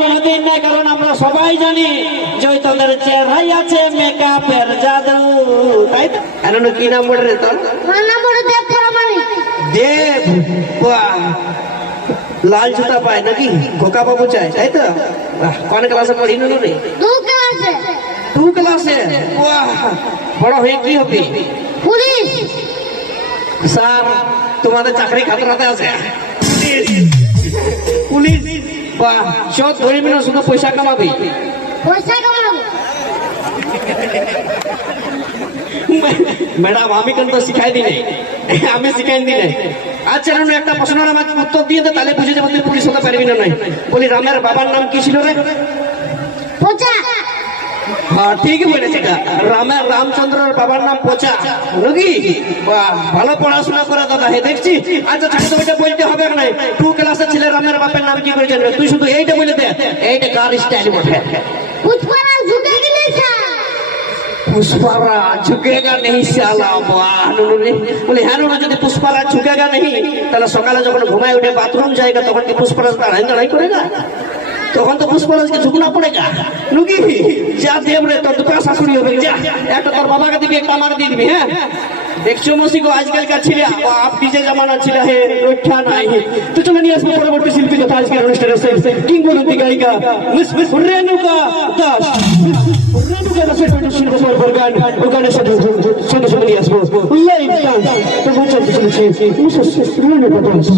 কোনদিন নাই, কারণ আমরা সবাই জানি জয়তনের চেহারাই আছে মেকআপের জাদু, তাই তো? এখন কি নাম বলে রে তোর? দেব। লাল জুতা পায় নাকি খোকা বাবু চাই, তাই তো? কোন ক্লাসে পড়ি নো রে? 2 ক্লাসে। বড় হয়ে কি হবে? পুলিশ। স্যার তোমাদের চাকরি খাতরাতে আছে। পুলিশ। বাহ, সব ধরে মিনো শুধু পয়সা কামাবি। ম্যাডাম আমি কিন্তু শিখাই দিই, আমি শিখাই দিই। আচ্ছা একটা প্রশ্নের আমার উত্তর দিয়ে দে, তাহলে বুঝে যাবো তুই পুলিশ হতে পারবি না। নয় বলি, রামের বাবার নাম কি ছিল রে? হ্যাঁ ঠিকই বলেছে, রামচন্দ্রের বাবার নাম পোচা নাকি? ভালো পড়াশোনা করে দাদা, হে দেখছি। আচ্ছা ছোট এটা বলতে হবে না, 2 ক্লাসের ছেলে রামের বাপের নাম কি করে জানবে? তুই শুধু এইটা বলে দে, এইটা কার স্টাইল বটে? পুষ্পারা ঝুঁকেগা নেই সালা। বলে হ্যাঁ যদি পুষ্পারা ঝুঁকেগা নেই, তাহলে সকালে যখন ঘুমায় উঠে বাথরুম যায়গা তখন কি পুষ্পারাজ দাঁড়াই করেগা? তখন তো পুষ্পারাজকে ঝুঁকনা পড়েগা নাকি? যা দেব রে, তোর 2টা শাশুড়ি হবে, যা একটা তোর বাবাকে দিবি, একটা আমার দিয়ে দিবি। হ্যাঁ দেখছো মসিগো আজকালকার ছেলে আপ ডিজে জামানা ছিল, হে রক্ষা নাই। তো চলে নিয়ে আসবো পরবর্তী শিল্পী যথা আজকের অনুষ্ঠানে কিংবদন্তি গায়িকা মিস রেণুকা দাস। রেণুকা দাসের গান ও গানের সাথে সঙ্গে নিয়ে আসবো লাইভ ডান্স। তো চলতে চলেছে রেণুকা দাস।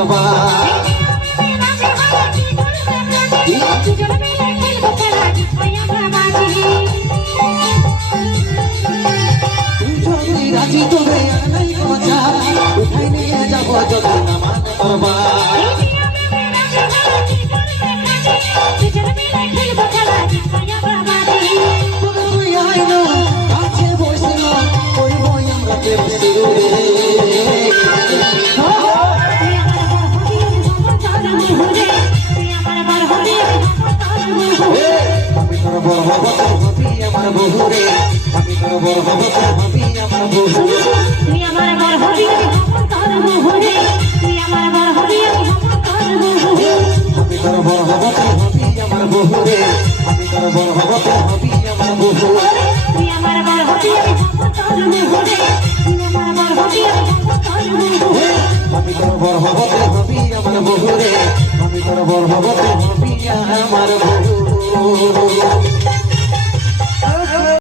মারবা যদি রাজি তোরে আর নাই কথা উঠাই নিয়ে যাবো যদি না মানতে পারবা তুই আইনো কাছে বসিনো কইব আমরা প্রেম শুরু আমি তোর বড় হব তোর হবি আমার বহুরে আমি তোর বড় হব তোর হবি আমার বহু তুই আমার বড় হবি তোর মোহরে তুই আমার বড় হবি তোর মোহরে আমি তোর বড় হব তোর হবি আমার বহুরে আমি তোর বড় হব তোর হবি আমার বহু তুই আমার বড় হবি তোর মোহরে তুই আমার বড় হবি তোর মোহরে আমি তোর বড় হব তোর হবি আমার বহুরে আমি তোর বড় হব তোর হবি আমার বহু